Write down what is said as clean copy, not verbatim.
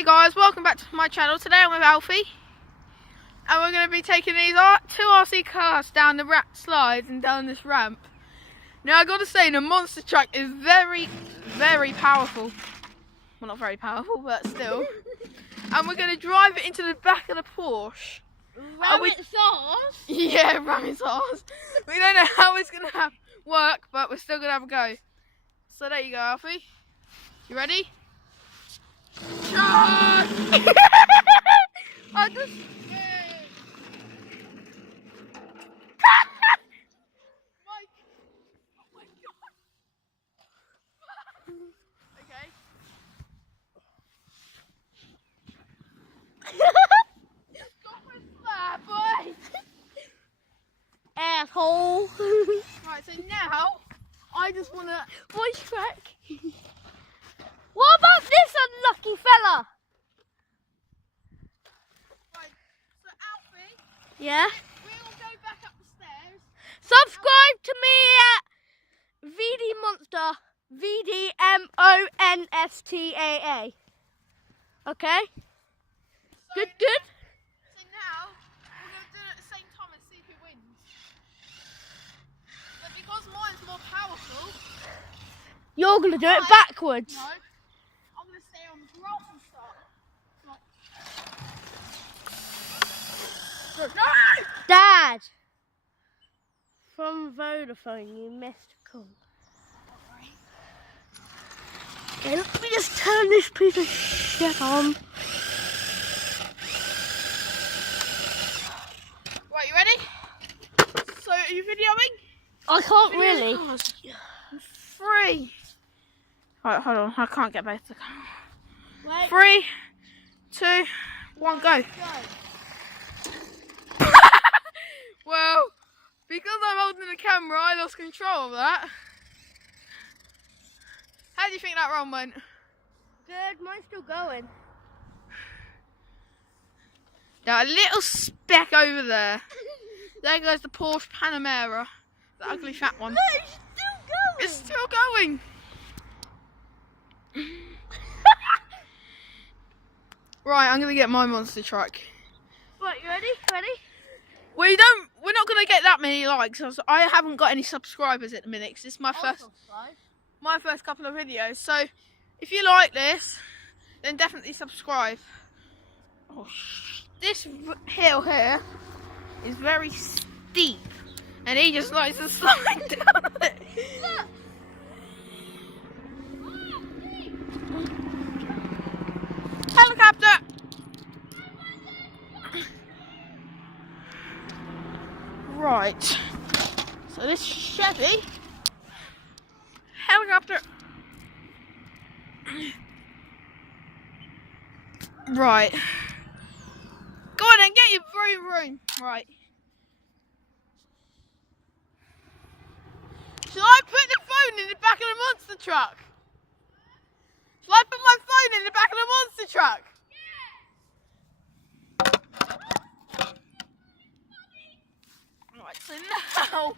Hey guys, welcome back to my channel. Today I'm with Alfie and we're going to be taking these two RC cars down the slides and down this ramp. Now I got to say, the monster truck is very, very powerful. Well, not very powerful, but still. And we're going to drive it into the back of the Porsche. Ram its arse? Yeah, ram its arse. We don't know how it's going to work, but we're still going to have a go. So there you go, Alfie. You ready? Charge! I just... Mike! Oh my god! Okay. Go for a slap, boy! Asshole! Right, so now I just want to voice crack. What about this unlucky fella? Right, so Alfie, Yeah? we'll go back up the stairs. Subscribe to me at VD Monster. VDMONSTAA. Okay? So, Good. So now we're going to do it at the same time and see who wins. But because mine's more powerful, You're going to do it backwards. no, I'm going to stay on the grass and start. No! Dad! From Vodafone, you missed a call. Okay, let me just turn this piece of shit on. Right, you ready? So, are you videoing? I can't really. 3. Right, hold on. I can't get both the camera. Wait. 3, 2, 1, go. Well, because I'm holding the camera, I lost control of that. How do you think that run went? Good, mine's still going. Now, a little speck over there. There goes the Porsche Panamera. The ugly fat one. No, it's still going. It's still going. Right, I'm gonna get my monster truck. Right, you ready? We're not gonna get that many likes. I haven't got any subscribers at the minute. 'Cause this is my first couple of videos. So if you like this, then definitely subscribe. Oh, this hill here is very steep, and he just likes to slide down it. Look. Helicopter! Right, so this Chevy helicopter. Right, go on and get your vroom. Right, shall I put the phone in the back of the monster truck? Shall I put my phone in the back of the monster truck? Right, so now